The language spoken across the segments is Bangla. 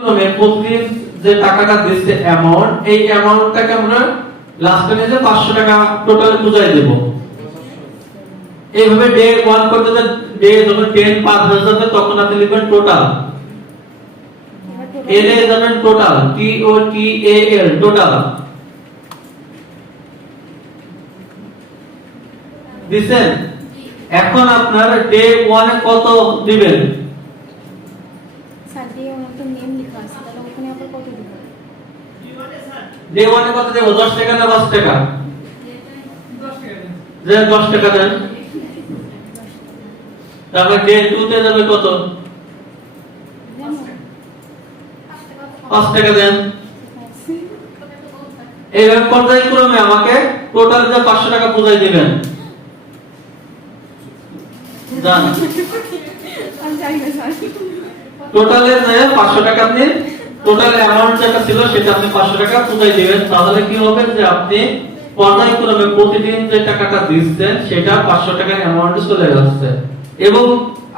ক্রমে প্রতিদিন যে টাকাটা দিচ্ছে অ্যামাউন্ট, এই অ্যামাউন্টটাকে আমরা লাস্টে নিয়ে 500 টাকা টোটাল বুঝাই দেব। এইভাবে ডে 1 করতে ডে যখন 10 পার হয়ে যাবে তখন আপনি লিখবেন টোটাল, এল এ যাবেন টোটাল, টি ও টি এ এল টোটাল দিছেন। এখন আপনার ডে 1 এ কত দিবেন? স্যার ডে 1 তো নেম লেখা আছে, তাহলে ওখানে আবার কত দিব? ডে 1 এ কত দেব? 10 টাকা না 5 টাকা? 10 টাকা দেন। যে 10 টাকা দেন। তারপর ডে 2 তে যাবে কত? 5 টাকা দেন। এইভাবে পর্যায়ক্রমে আমাকে টোটাল যে 500 টাকা বুঝাই দিবেন। জান আমি জানি না স্যার। টোটালে যে 500 টাকা আপনি টোটাল অ্যামাউন্ট যেটা ছিল সেটা আপনি 500 টাকা বুঝাই দিবেন। তাহলে কি হবে যে আপনি পর্যায়ক্রমে প্রতিদিন যে টাকাটা দিচ্ছেন সেটা 500 টাকার অ্যামাউন্টে চলে যাচ্ছে এবং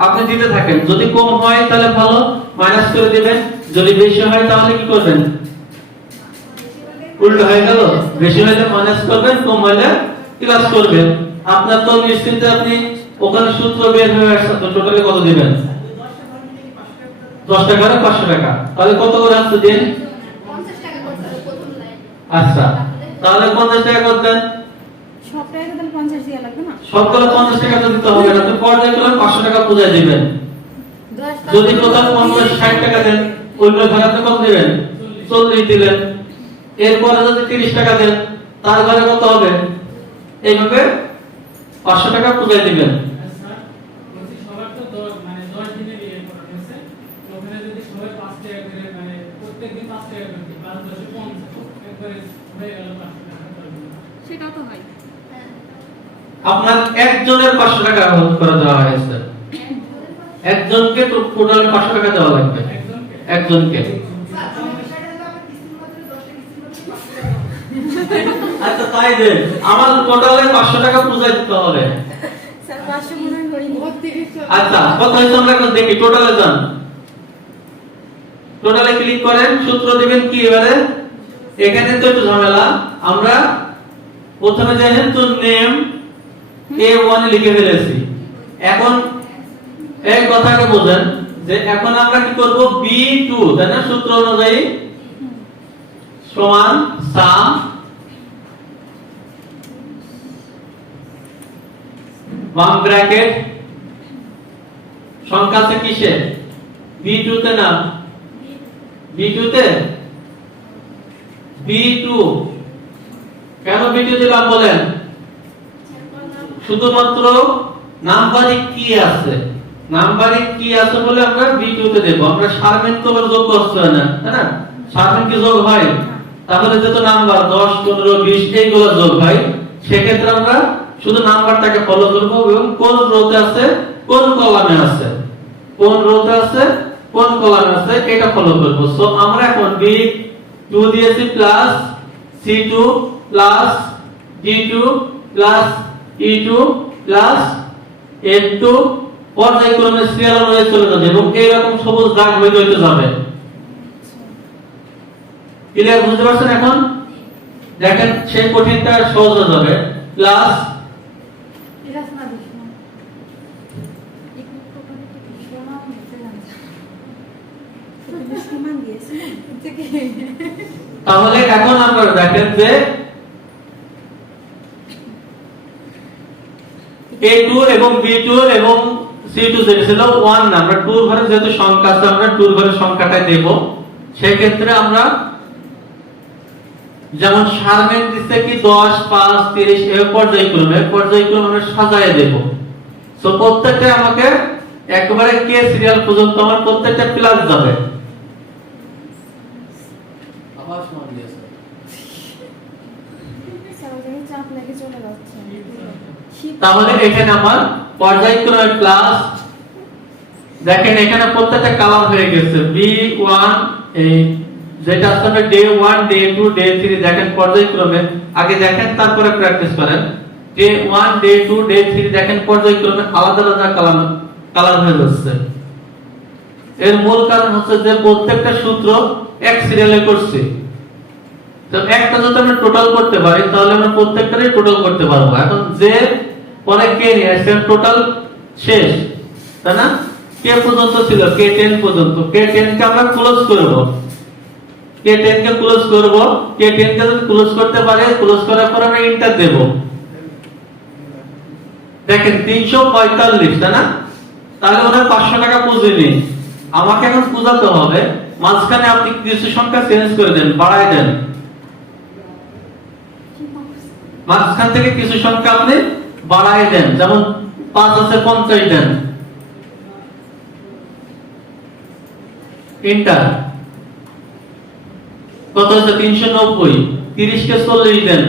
আপনি দিতে থাকেন। যদি কম হয় তাহলে ভালো, মাইনাস করে দিবেন। যদি বেশি হয় তাহলে কি করবেন? উল্টো হয়ে গেল, বেশি হলে মাইনাস করবেন, কম হলে প্লাস করবেন। আপনার তো নিশ্চিন্তে আপনি ওখানে সূত্র বের হয়ে আসছে, তো টোটালে কত দিবেন? 10 টাকা করে 500 টাকা, তাহলে কত করে আসছে দিন? 50 টাকা করতে হবে প্রথম লাইন। আচ্ছা, তাহলে 50 টাকা করতেন। সব টাকা তাহলে 50 দিয়া লাগবে না? সবগুলো 50 টাকা তো দিতে হবে না, তো পর্যায়ক্রমে 500 টাকা বুঝাই দিবেন। যদি টোটাল 50 60 টাকা দেন, ওইগুলো ভাগ আপনি কত দিবেন? 40 দিলেন। এরপরে যদি 30 টাকা দেন, তার ঘরে কত হবে? এইভাবে 500 টাকা বুঝাই দিবেন। স্যার বলছি সবার তো 10 মানে 10 দিনের ইয়ে করা হয়েছে, তো ওখানে যদি সবাই 5 টাকা করে মানে প্রত্যেকদিন 5 টাকা করে দিই, 5 10 50 একবারে হয়ে গেল 500 টাকা। সেটাও তো হয়। আপনার একজনের 500 টাকা করে দেওয়া হয়েছে, একজনকে তো টোটাল 500 টাকা দেওয়া লাগবে, একজনকে। আচ্ছা তাই দেন, আমার টোটালে 500 টাকা বুঝাই দিতে হবে। স্যার 500 মনে হয় হয়নি। আচ্ছা কত হয়েছে আমরা এখন দেখি, টোটালে যান, টোটালে ক্লিক করেন, সূত্র দিবেন কি এবারে? এখানে তো একটু ঝামেলা, আমরা প্রথমে দেখেন তো নেম A1 লিখে ফেলেছি। এখন এই কথাটা বোঝেন যে এখন আমরা কি করব? B2 তাই না, সূত্র অনুযায়ী সমান সাম ওয়ান ব্র্যাকেট সংখ্যা আছে কিসে? B2 তে না, B2 তে B2 কেন B2 দিলাম বলেন? শুধুমাত্র নাম্বারিক কি আছে, নাম্বারিক কি আছে বলে আমরা B2 তে দেব। আমরা সারমেন তো যোগ করতে হয় না, তাই না? সারমেন কি যোগ হয়? তাহলে যত নাম্বার 10 15 20 এইগুলো যোগ হয়, সেক্ষেত্রে আমরা শুধু নাম্বারটাকে ফলো করব এবং কোন রোতে আছে কোন কলামে আছে, কোন রোতে আছে কোন কলামে আছে এটা ফলো করব। সো আমরা এখন B2 দিয়েছি plus C2 plus D2 plus E2 plus N2 পর্যায়ক্রমে সিরিয়াল অনুযায়ী চলে যাবে এবং এইরকম সবুজ দাগ হয়ে হইতে যাবে। ক্লিয়ার, বুঝতে পারছেন? এখন দেখেন সেই কঠিনটা সহজ হয়ে যাবে। প্লাস এটা শোনা দিস না। একটু টোটালি কি শোনা হচ্ছে না। তো বেশি মান দিয়েছে না? থেকে তাহলে এখন আমরা দেখেন যে A2 এবং B2 এবং C2 যেটা ছিল 1 না, আমরা 2 ঘরে যেহেতু সংখ্যা আছে আমরা 2 ঘরের সংখ্যাটাই দেব। সেই ক্ষেত্রে আমরা যেমন সারমেন দিচ্ছে কি 10 5 30 এই পর্যায়ক্রমে আমরা সাজায় দেব। সো প্রত্যেকটা আমাকে একবারে কে সিরিয়াল পর্যন্ত আমার প্রত্যেকটা প্লাস যাবে। আবার সমান দিয়েছে স্যার ওদের চাপ লেগে চলে যাচ্ছে। তাহলে এখানে আমার পর্যায়ক্রমে প্লাস, দেখেন এখানে প্রত্যেকটা কালার হয়ে গেছে। B1 এই যেটা আসলে ডে 1 ডে 2 ডে 3 দেখেন পর্যায়ক্রমে, আগে দেখেন তারপরে প্র্যাকটিস করেন। ডে 1 ডে 2 ডে 3 দেখেন পর্যায়ক্রমে আলাদা আলাদা কালার হয়ে যাচ্ছে। এর মূল কারণ হচ্ছে যে প্রত্যেকটা সূত্র এক সিরিয়ালে করছে। তো একটা যদি আমরা টোটাল করতে পারি তাহলে আমরা প্রত্যেকটারই টোটাল করতে পারবো। এখন যে পরে কে নিয়ে আসছে টোটাল শেষ, তাই না? কে পর্যন্ত ছিল, কে 10 পর্যন্ত। কে 10 কে আমরা ক্লোজ করব, কে 10 কে ক্লোজ করব। কে 10 কে যদি ক্লোজ করতে পারে, ক্লোজ করার পর আমরা এন্টার দেব। দেখেন 345, তাই না? তাহলে ওনার 500 টাকা পুঁজি নেই। আমাকে এখন বুঝাতে হবে মাঝখানে আপনি কিছু সংখ্যা চেঞ্জ করে দেন, বাড়ায় দেন। মাঝখান থেকে কিছু সংখ্যা আপনি বাড়ায় দেন, যেমন 5 আছে 50 দেন, এন্টার। কত হচ্ছে 390। 30 কে 40 দেন,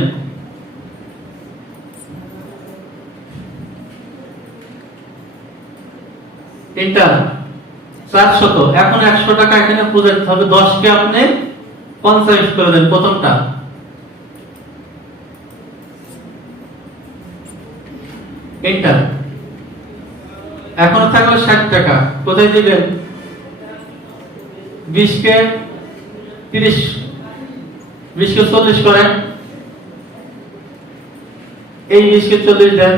এন্টার। 400। এখন 100 টাকা এখানে বুঝাতে হবে। 10 কে আপনি 50 করে দেন প্রথমটা, এন্টার। এখন থাকলো 60 টাকা, কোথায় দিবেন? 20 কে 30, 20 কে 40 করেন, এই 20 কে 40 দেন,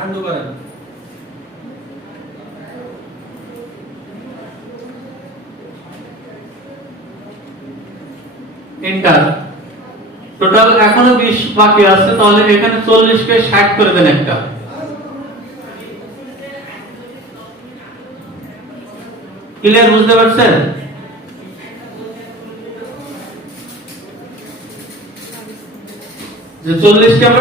আন্ডু করেন। এন্টার। টোটাল এখনো 20 বাকি আছে, তাহলে এখানে 40 কে 60 করে দেন একটা। ক্লিয়ার, বুঝতে পারছেন? যে 40 কে আমরা